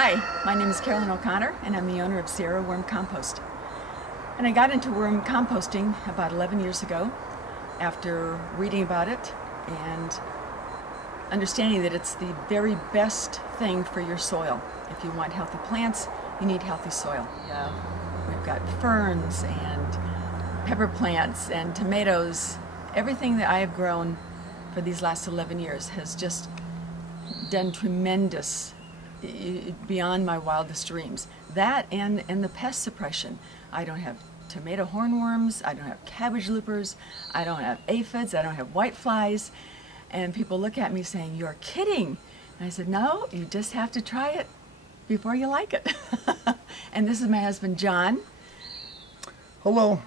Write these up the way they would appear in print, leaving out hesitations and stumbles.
Hi, my name is Carolyn O'Connor and I'm the owner of Sierra Worm Compost. And I got into worm composting about 11 years ago after reading about it and understanding that it's the very best thing for your soil. If you want healthy plants, you need healthy soil. We've got ferns and pepper plants and tomatoes. Everything that I have grown for these last 11 years has just done tremendous, beyond my wildest dreams. That and the pest suppression. I don't have tomato hornworms, I don't have cabbage loopers, I don't have aphids, I don't have whiteflies. And people look at me saying, "You're kidding." And I said, "No, you just have to try it before you like it." And this is my husband, John. Hello.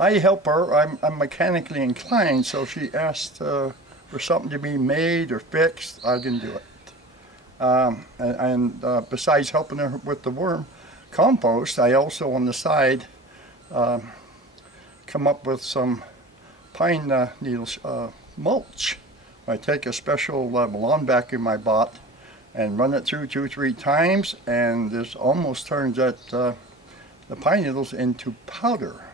I help her. I'm mechanically inclined, so she asked for something to be made or fixed, I can do it. Besides helping her with the worm compost, I also on the side come up with some pine needles mulch. I take a special lawn vacuum I bought and run it through 2-3 times, and this almost turns the pine needles into powder.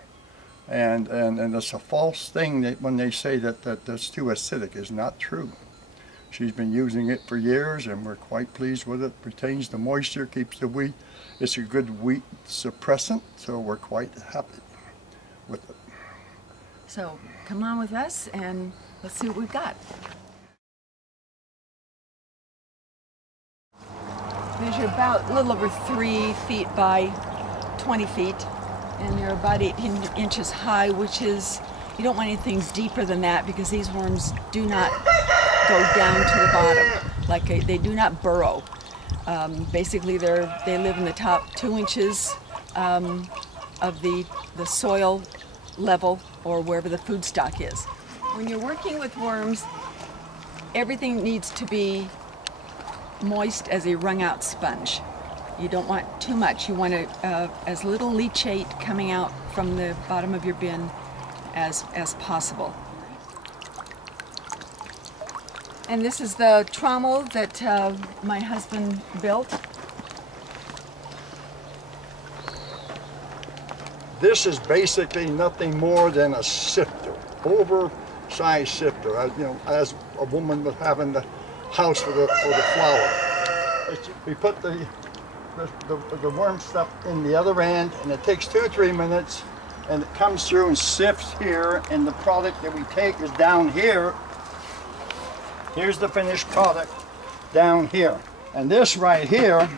And it's a false thing that when they say that that's too acidic is not true. She's been using it for years and we're quite pleased with it. Retains the moisture, keeps the wheat. It's a good wheat suppressant, so we're quite happy with it. So come on with us and let's see what we've got. Measure about a little over 3 feet by 20 feet. And they're about 18 inches high, which is, you don't want anything deeper than that because these worms do not go down to the bottom. They do not burrow. Basically, they live in the top 2 inches of the soil level or wherever the food stock is. When you're working with worms, everything needs to be moist as a wrung-out sponge. You don't want too much. You want as little leachate coming out from the bottom of your bin as possible. And this is the trommel that my husband built. This is basically nothing more than a sifter, oversized sifter. As a woman was having the house for the flour. We put the worm stuff in the other end, and it takes 2-3 minutes, and it comes through and sifts here, and the product that we take is down here. Here's the finished product down here, and this right here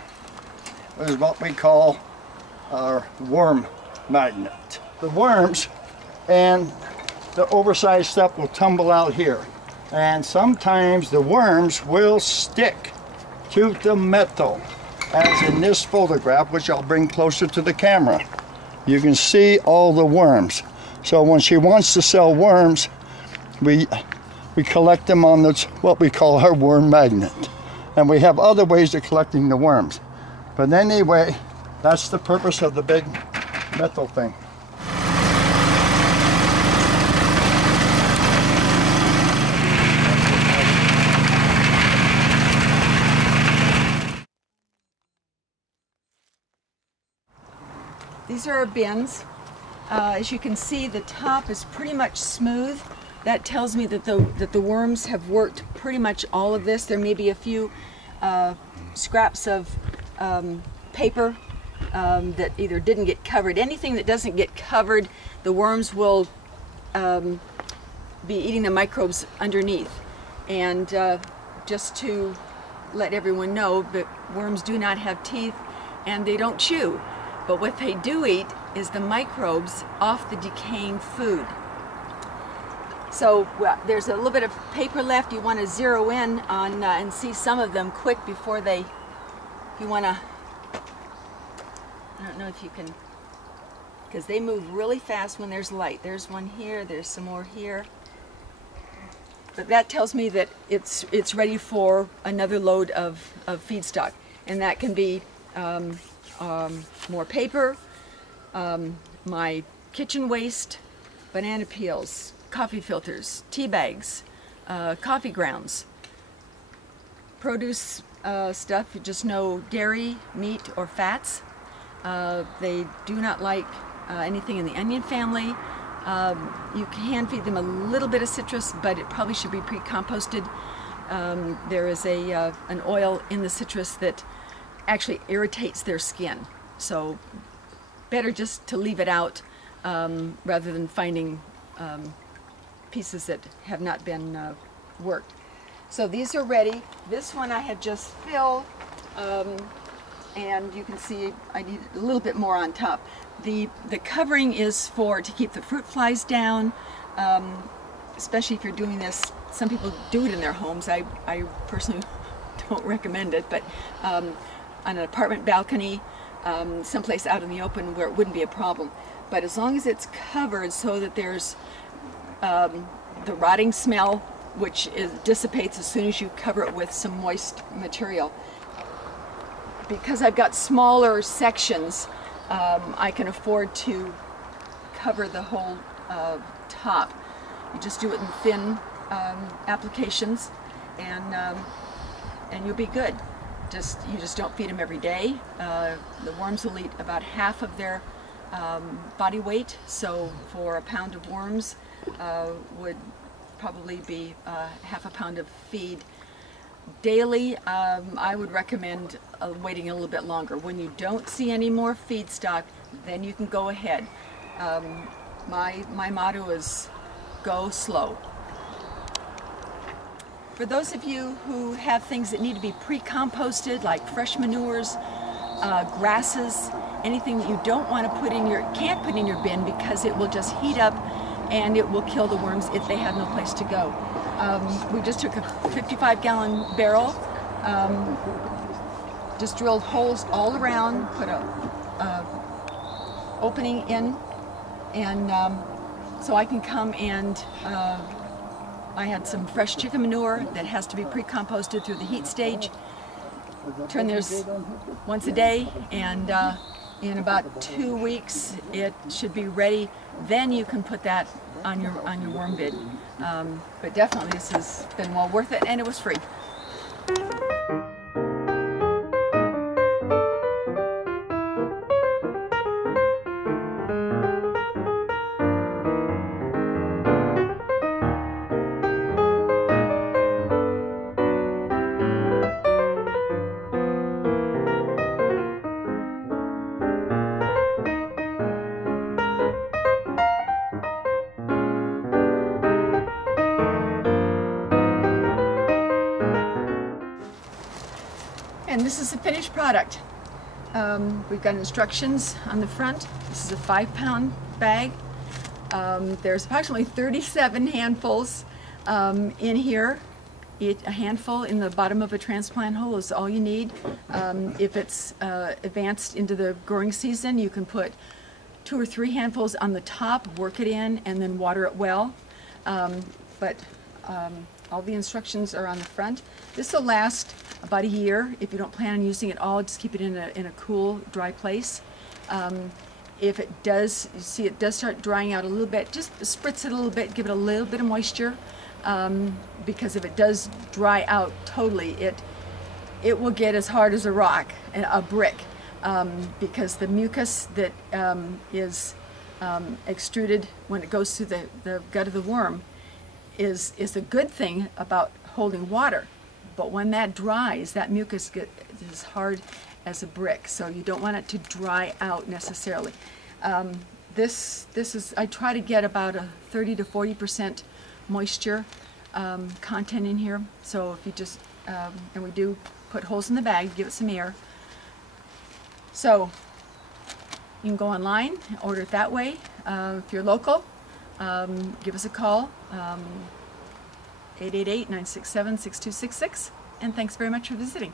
is what we call our worm magnet. The worms and the oversized stuff will tumble out here, and sometimes the worms will stick to the metal, as in this photograph, which I'll bring closer to the camera. You can see all the worms. So when she wants to sell worms, we collect them on what we call our worm magnet. And we have other ways of collecting the worms. But anyway, that's the purpose of the big metal thing. These are our bins. As you can see, the top is pretty much smooth. That tells me that the worms have worked pretty much all of this. There may be a few scraps of paper that either didn't get covered. Anything that doesn't get covered, the worms will be eating the microbes underneath. And just to let everyone know that worms do not have teeth and they don't chew. But what they do eat is the microbes off the decaying food. So there's a little bit of paper left. You want to zero in on and see some of them quick before they, if you want to, I don't know if you can, because they move really fast when there's light. There's one here, there's some more here. But that tells me that it's ready for another load of feedstock. And that can be more paper, my kitchen waste, banana peels, coffee filters, tea bags, coffee grounds, produce stuff. Just no dairy, meat, or fats. They do not like anything in the onion family. You can feed them a little bit of citrus, but it probably should be pre-composted. There is an oil in the citrus that actually irritates their skin, so better just to leave it out rather than finding pieces that have not been worked. So these are ready. This one I have just filled, and you can see I need a little bit more on top. The covering is to keep the fruit flies down, especially if you're doing this. Some people do it in their homes. I personally don't recommend it, but on an apartment balcony, someplace out in the open where it wouldn't be a problem. But as long as it's covered so that there's the rotting smell, which dissipates as soon as you cover it with some moist material. Because I've got smaller sections, I can afford to cover the whole top. You just do it in thin applications, and you'll be good. You just don't feed them every day. The worms will eat about half of their body weight, so for a pound of worms would probably be half a pound of feed daily. I would recommend waiting a little bit longer. When you don't see any more feed stock, then you can go ahead. My motto is go slow. For those of you who have things that need to be pre-composted, like fresh manures, grasses, anything that you don't want to can't put in your bin because it will just heat up and it will kill the worms if they have no place to go. We just took a 55-gallon barrel, just drilled holes all around, put a opening in, and so I can come and I had some fresh chicken manure that has to be pre-composted through the heat stage. Turn this once a day, and in about 2 weeks it should be ready. Then you can put that on your worm bed. But definitely this has been well worth it, and it was free. And this is the finished product. We've got instructions on the front. This is a 5-pound bag. There's approximately 37 handfuls in here. A handful in the bottom of a transplant hole is all you need. If it's advanced into the growing season, you can put 2 or 3 handfuls on the top, work it in, and then water it well. All the instructions are on the front. This will last about a year. If you don't plan on using it all, just keep it in a cool, dry place. If it does, you see it does start drying out a little bit, just spritz it a little bit, give it a little bit of moisture, because if it does dry out totally, it will get as hard as a rock, a brick, because the mucus that is extruded when it goes through the gut of the worm is a good thing about holding water, but when that dries, that mucus gets as hard as a brick, so you don't want it to dry out necessarily. This is, I try to get about a 30 to 40% moisture content in here, so if you just, and we do put holes in the bag, give it some air. So you can go online, order it that way. If you're local, give us a call, 888-967-6266, and thanks very much for visiting.